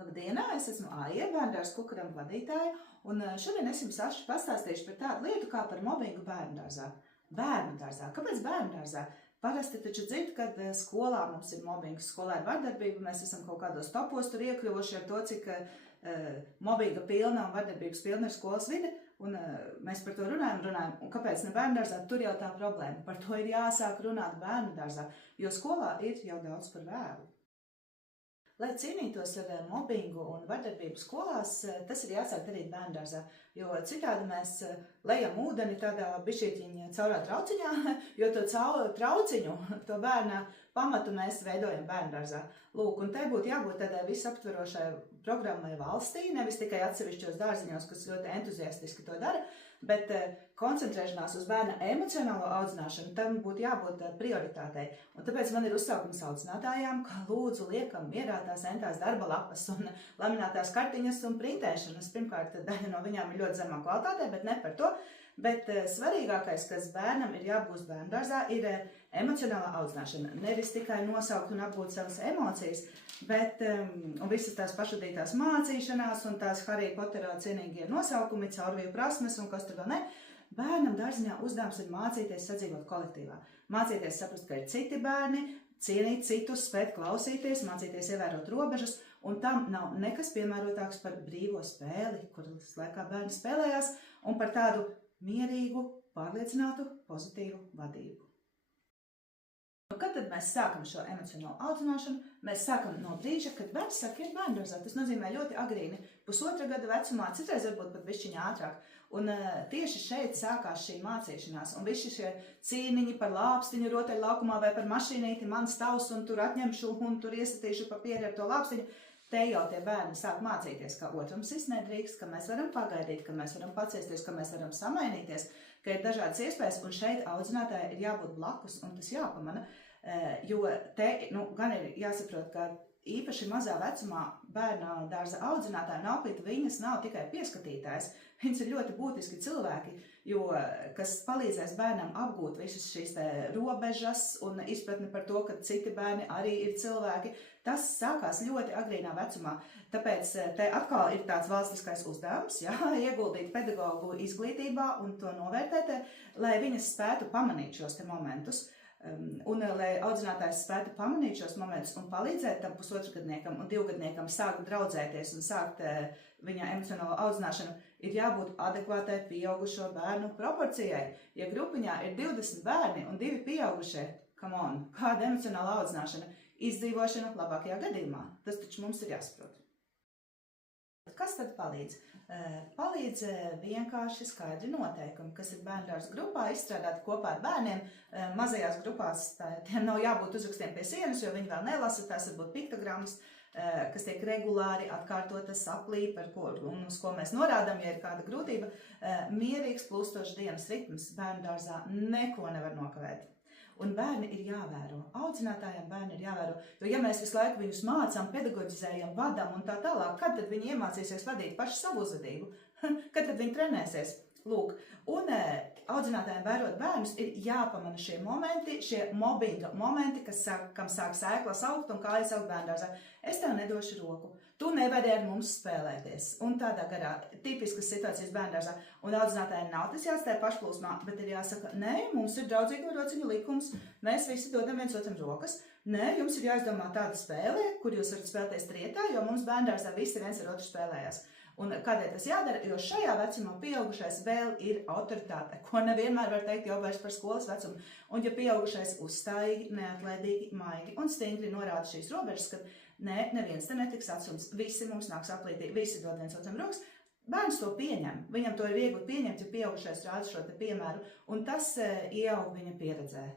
Labdien, es esmu Aija, bērndārza Kukuram vadītāja, un šodien es jums pastāstīšu par tādu lietu kā par mobbingu bērndārzā. Bērndārzā. Kāpēc bērndārzā? Parasti taču dzird, kad skolā mums ir mobbings, skolā ir vardarbība, mēs esam kaut kādos topos tur iekļuvuši ar to, cik mobbinga pilna un vardarbības pilna ir skolas vide, un mēs par to runājam, un kāpēc ne bērndārzā? Tur jau tā problēma. Par to ir jāsāk runāt bērndārzā, jo skolā ir jau daudz par vēlu. Lai cīnītos ar mobbingu un vardarbību skolās, tas ir jāsāk darīt bērndārzā, jo citādi mēs lejam ūdeni tādā bišķietiņa caurā trauciņā, jo to trauciņu, to bērna pamatu mēs veidojam bērndārzā. Lūk, un te būtu jābūt tādai visaptverošai programmai valstī, nevis tikai atsevišķos dārziņos, kas ļoti entuziastiski to dara, bet koncentrēšanās uz bērna emocionālo audzināšanu, tam būtu jābūt prioritātei. Un tāpēc man ir uzsaukums audzinātājām, ka lūdzu liekam mierā tās entās darba lapas un laminētās kartiņas un printēšanas. Pirmkārt, daļa no viņām ir ļoti zemā kvalitātē, bet ne par to. Bet svarīgākais, kas bērnam ir jābūt bērndārzā, ir emocionālā audzināšana. Nevis tikai nosaukt un apgūt savas emocijas, bet un visas tās pašadītās mācīšanās un tās Harija Poterā cienīgie nosaukumi, caurviju prasmes un kas tur vēl ne. Bērnam dārziņā uzdevums ir mācīties sadzīvot kolektīvā. Mācīties saprast, ka ir citi bērni, cienīt citus, spēt klausīties, mācīties ievērot robežas, un tam nav nekas piemērotāks par brīvo spēli, kuras laikā bērni spēlējās, un par tādu mierīgu, pārliecinātu, pozitīvu vadību. Kad tad mēs sākam šo emocionālo audzināšanu? Mēs sākam no brīža, kad bērns sāk iet bērndārzā. Tas nozīmē ļoti agrīni, 1,5 gada vecumā, citreiz varbūt pat bišķiņa ātrāk. Un tieši šeit sākās šī mācīšanās. Un visi šie cīniņi par lāpstiņu rotaļlaukumā vai par mašīnīti, mans tavs, un tur atņemšu un tur iesatīšu papīri ar to lāpstiņu. Te jau tie bērni sāk mācīties, ka otram sis nedrīkst, ka mēs varam pagaidīt, ka mēs varam paciesties, ka mēs varam samainīties, ka ir dažādas iespējas, un šeit audzinātāji ir jābūt blakus, un tas jāpamana, jo te gan ir jāsaprot, ka īpaši mazā vecumā bērna dārza audzinātāji nāklīt, viņas nav tikai pieskatītājs, viņas ir ļoti būtiski cilvēki, kas palīdzēs bērnam apgūt visas šīs robežas un izpratni par to, ka citi bērni arī ir cilvēki. Tas sākās ļoti agrīnā vecumā, tāpēc te atkal ir tāds valstiskais uzdevums, ieguldīt pedagogu izglītībā un to novērtēt, lai viņas spētu pamanīt šos te momentus. Un lai audzinātājs spētu pamanīt šos momentus un palīdzēt tam 1,5-gadniekam un 2-gadniekam sākt draudzēties un sākt viņa emocionālo audzināšanu, ir jābūt adekvātai pieaugušo bērnu proporcijai. Ja grupiņā ir 20 bērni un 2 pieaugušie, kāda emocionāla audzināšana? Izdzīvošana labākajā gadījumā. Tas taču mums ir jāsaprot. Kas tad palīdz? Palīdz vienkārši skaidri noteikumi, kas ir bērndārza grupā, izstrādāti kopā ar bērniem. Mazajās grupās tiem nav jābūt uzrakstiem pie sienas, jo viņi vēl nelasa, tās var būt piktogrammas, kas tiek regulāri atkārtotas aplī, un uz ko mēs norādām, ja ir kāda grūtība. Mierīgs plūstošs dienas ritms bērndārzā neko nevar nokavēt. Un bērni ir jāvēro, audzinātājiem bērni ir jāvēro, jo ja mēs visu laiku viņus mācām, pedagoģizējam, vadam un tā tālāk, kad tad viņi iemācīsies vadīt paši savu uzvedību? Kad tad viņi trenēsies? Lūk, un audzinātājiem vērot bērnus ir jāpamana šie momenti, šie mobbinga momenti, kam sāk sēklas augt un kājas augt bērndārzā. Es tev nedošu roku, tu nevari ar mums spēlēties. Un tādā garā tipiskas situācijas bērndārzā. Un audzinātājiem nav tas jāatstāj pašplūsmā, bet ir jāsaka, nē, mums ir draudzīgo rociņu likums, mēs visi dodam viens otram rokas. Nē, jums ir jāizdomā tāda spēle, kur jūs varat spēlēties trietā, jo mums bērndārzā visi viens ar otru spēlējās. Un kādēļ tas jādara? Jo šajā vecumā pieaugušais vēl ir autoritāte, ko nevienmēr var teikt jau vairs par skolas vecumu. Un ja pieaugušais uzstājīgi, neatlaidīgi, maigi un stingri norāda šīs robežas, ka nē, neviens te netiks atsums, visi mums nāks aplītī, visi dod viens otram rokas, bērns to pieņem. Viņam to ir viegli pieņemt, ja pieaugušais rāda šo te piemēru, un tas ieaug viņa pieredzē.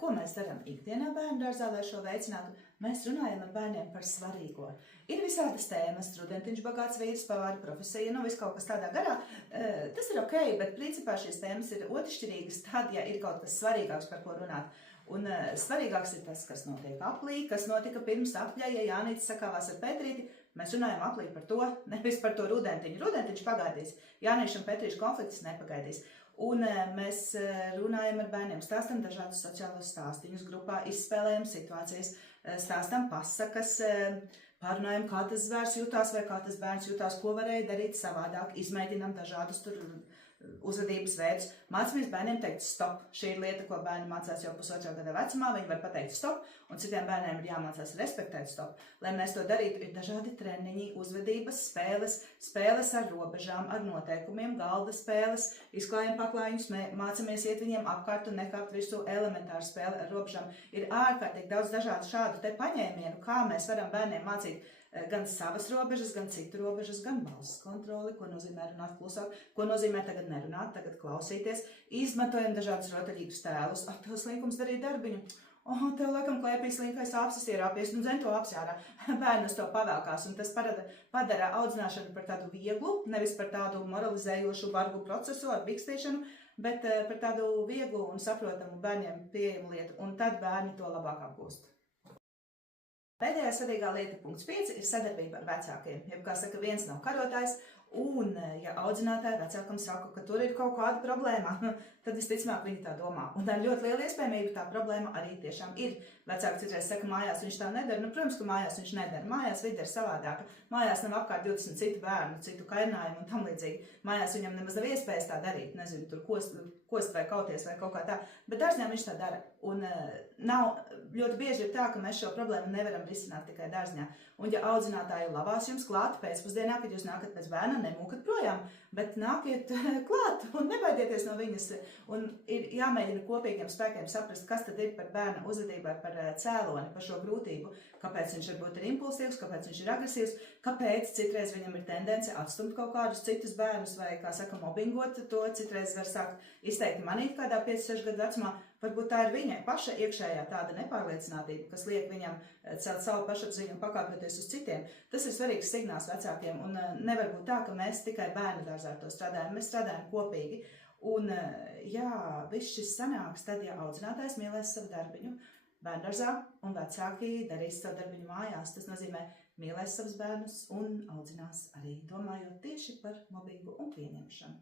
Ko mēs darām ikdienā bērndārzā, lai šo veicinātu? Mēs runājam ar bērniem par svarīgo. Ir visādas tēmas, studentiņš, bagāts vīrs, pavāri, profesija, viss kaut kas tādā garā. Tas ir ok, bet principā šīs tēmas ir otršķirīgas tad, ja ir kaut kas svarīgāks, par ko runāt. Un svarīgāks ir tas, kas notiek aplī, kas notika pirms apļa, ja Jānītis sakāvās ar Petrīti. Mēs runājam aplī par to, nevis par to rudentiņu. Rudentiņš pagaidīs, Jānīša un Petrīša konflikts nepagaidīs. Un mēs runājam ar bērniem, stāstam dažādus sociālos stāstīņus grupā, izspēlējam situācijas. stāstam pasakas, pārunājam, kā tas zvērs jutās vai kā tas bērns jutās, ko varēja darīt savādāk, izmēģinam dažādus tur uzvedības veidus. Mācāmies bērniem teikt stop. Šī ir lieta, ko bērni mācās jau pusotrā gada vecumā. Viņi var pateikt stop, un citiem bērniem ir jāmācās respektēt stop. Lai mēs to darītu, ir dažādi treniņi, uzvedības spēles, spēles ar robežām, ar noteikumiem, galda spēles, izklājam paklājiņus, mācāmies iet viņiem apkārt un nekāpt virsū, elementāru spēle ar robežām. Ir ārkārtīgi daudz dažādu šādu te paņēmienu, kā mēs varam bērniem mācīt gan savas robežas, gan citu robežas, gan balss kontroli, ko nozīmē runāt klusāk, ko nozīmē tagad nerunāt, tagad klausīties. Izmantojam dažādus rotaļīgus tēlus. Tev slinkums darīt darbiņu. Tev laikam klēpīs slinkais apsis ierāpies, nu dzen to apsjārā. Bērnus to pavēlkās, un tas padara audzināšanu par tādu vieglu, nevis par tādu moralizējošu bargu procesu ar bikstīšanu, bet par tādu vieglu un saprotamu bērniem pieejamu lietu, un tad bērni to labāk apgūst. Pēdējā svarīgā lieta, punkts 5, ir sadarbība ar vecākiem. Jeb, kā saka, viens nav karotājs, un, ja audzinātāji vecākam saka, ka tur ir kaut kāda problēma, tad visticamāk viņi tā domā. Un tā ir ļoti liela iespējamība, tā problēma arī tiešām ir. Vecāki citreiz saka, mājās viņš tā nedara. Nu, protams, ka mājās viņš nedara. Mājās vide ir savādāka. Mājās nav apkārt 20 citu bērnu, citu kairinājumu un tam līdzīgi. Mājās viņam nemaz nav iespējas tā darīt. Nezinu, tur kost vai kauties vai kaut kā tā. Bet dārzņā viņš tā dara. Un ļoti bieži ir tā, ka mēs šo problēmu nevaram risināt tikai dārzņā. Un ja audzinātāji lavās jums klāt pēcpusdienā, kad jūs nākat pēc bērna, nemūkat projām, bet nākiet klāt un nebaidieties no viņas. Un ir jāmēģina kopīgiem spēkiem saprast, kas tad ir par bērna uzvedībai, par cēloni, par šo grūtību, kāpēc viņš varbūt ir impulsīvs, kāpēc viņš ir agresīvs, kāpēc citreiz viņam ir tendence atstumt kaut kādus citus bērnus vai, kā saka, mobbingot, to citreiz var sākt izteikti manīt kādā 5-6 gadu vecumā. Varbūt tā ir viņai paša iekšējā tāda nepārliecinātība, kas liek viņam celt savu pašapziņu un pakāpjoties uz citiem. Tas ir svarīgs signāls vecākiem, un nevar būt tā, ka mēs tikai bērnu dārzā ar to strādājam, mēs strādājam kopīgi. Un, jā, viss šis sanāks tad, ja audzinātājs mīlēs savu darbiņu bērndārzā un vecāki darīs savu darbiņu mājās. Tas nozīmē mīlēs savus bērnus un audzinās arī domājot tieši par mobbingu un pieņemšanu.